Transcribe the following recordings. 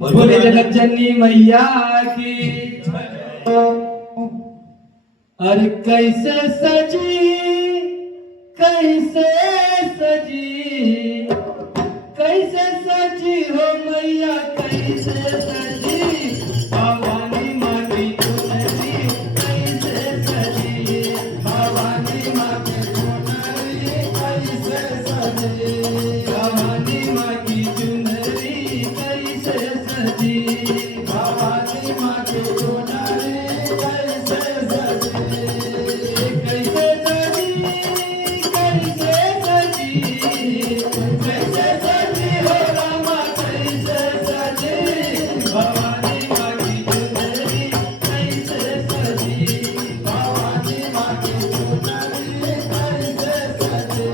बोले जगत जननी मैया की। अरे कैसे सजी कैसे सजी कैसे सजी हो मैया कैसे सजी भवानी माँ की चुनरी कैसे सजी भवानी माँ की चुनरी कैसे सजी भवानी माँ की चुनरी कैसे सजी भवानी माँ की चुनरी कैसे सजी कैसे सजी कैसे सजी कैसे सजी हो रामा कैसे सजी भवानी माँ की चुनरी कैसे सजी भवानी माँ की चुनरी कैसे सजी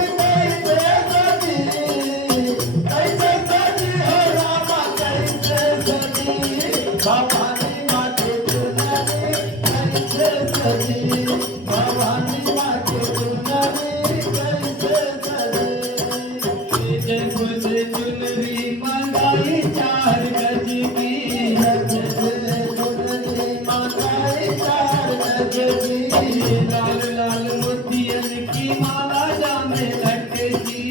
कैसे सजी कैसे सजी हो रामा कैसे सजी भवानी माँ की चुनरी कैसे सजी भवानी माँ की चुनरी कैसे सजी जब से चुनरी मंगाई 4 गज की जब से चुनरी मंगाई 4 गज की लाल लाल मोतियन की माला जामे लटकी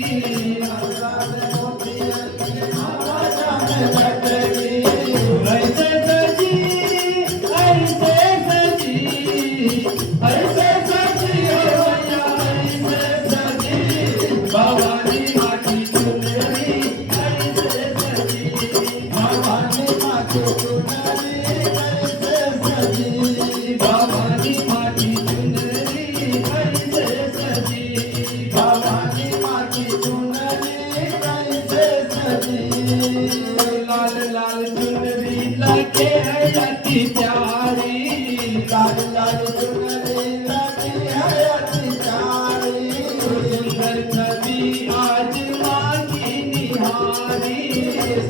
लाल लाल मोतियन की माला जामे लटकी ऐसे सजी ऐसे सजी ऐसे सजी हो मैया ऐसे सजी भवानी माँ की चुनरी ऐसे सजी भवानी माँ की चुनरी ऐसे सजी भवानी माँ की चुनरी ऐसे सजी भवानी माँ की चुनरी कैसे सजी लाल लाल चुनरी लगे है अति प्यारी लाल लाल चुनरी लगी है अति प्यारी सुंदर छवि आज माँ की निहारी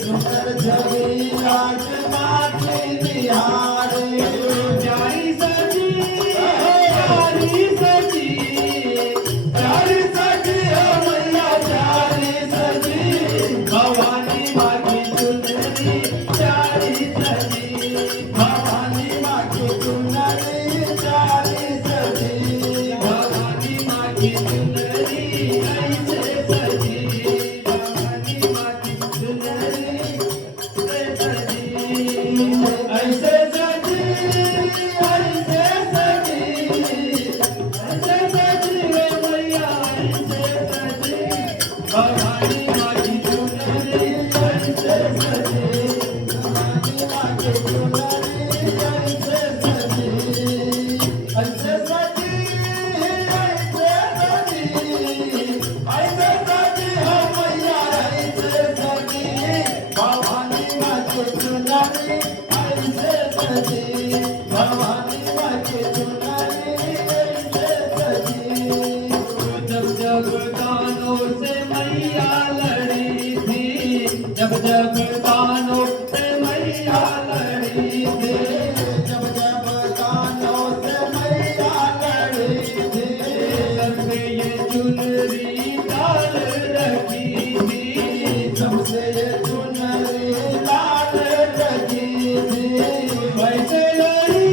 सुंदर छवि आज माँ की निहारी प्यारी सजी प्यारी सजी प्यारी सजी हो मैया प्यारी सजी भवानी माँ की चुनरी प्यारी सजी भवानी माँ की चुनरी प्यारी सजी भवानी माँ की चुनरी ऐसे सजी भवानी माँ की चुनरी ऐसे सजी ऐसे सजी ऐसे सजी ऐसे सजी हो मैया ऐसे सजी भवानी माँ की चुनरी ऐसे सजी भवानी माँ की चुनरी ऐसे सजी ऐसे सजी ऐसे सजी हो मैया ऐसे सजी भवानी माँ की चुनरी ऐसे सजी भवानी माँ की चुनरी ऐसे सजी जब जब दानों से मैया लड़ी थी जब जब दानों से मैया लड़ी थी जब जब दानों से मैया लड़ी थी सबसे ये चुनरी लाल रखी थी सबसे ये चुनरी लाल रखी थी ऐसे लड़ी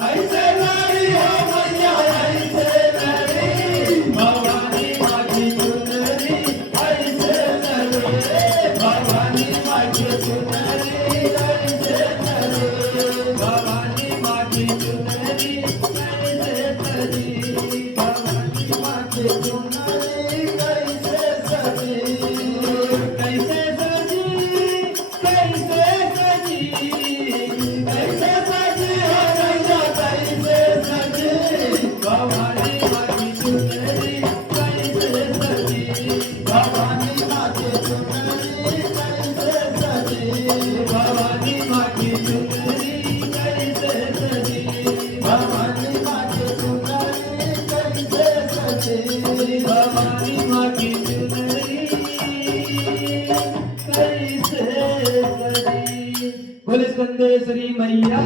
ऐसे लड़ी हो मैया ऐसे लड़ी भवानी माँ की चुनरी ऐसे लड़ी भवानी माँ की चुनरी ऐसे लड़ी भवानी माँ की चुनरी ऐसे लड़ी भवानी माँ की चुनरी कैसे सजी कैसे सजी कैसे सजी कैसे सजी हो मैया कैसे सजी भवानी माँ की चुनरी कैसे सजी भवानी माँ की चुनरी कैसे सजी भवानी माँ की चुनरी कैसे सजी भवानी माँ की चुनरी कैसे सजी भवानी माँ की चुनरी कैसे सजी बोले स्कंदेश्वरी मैया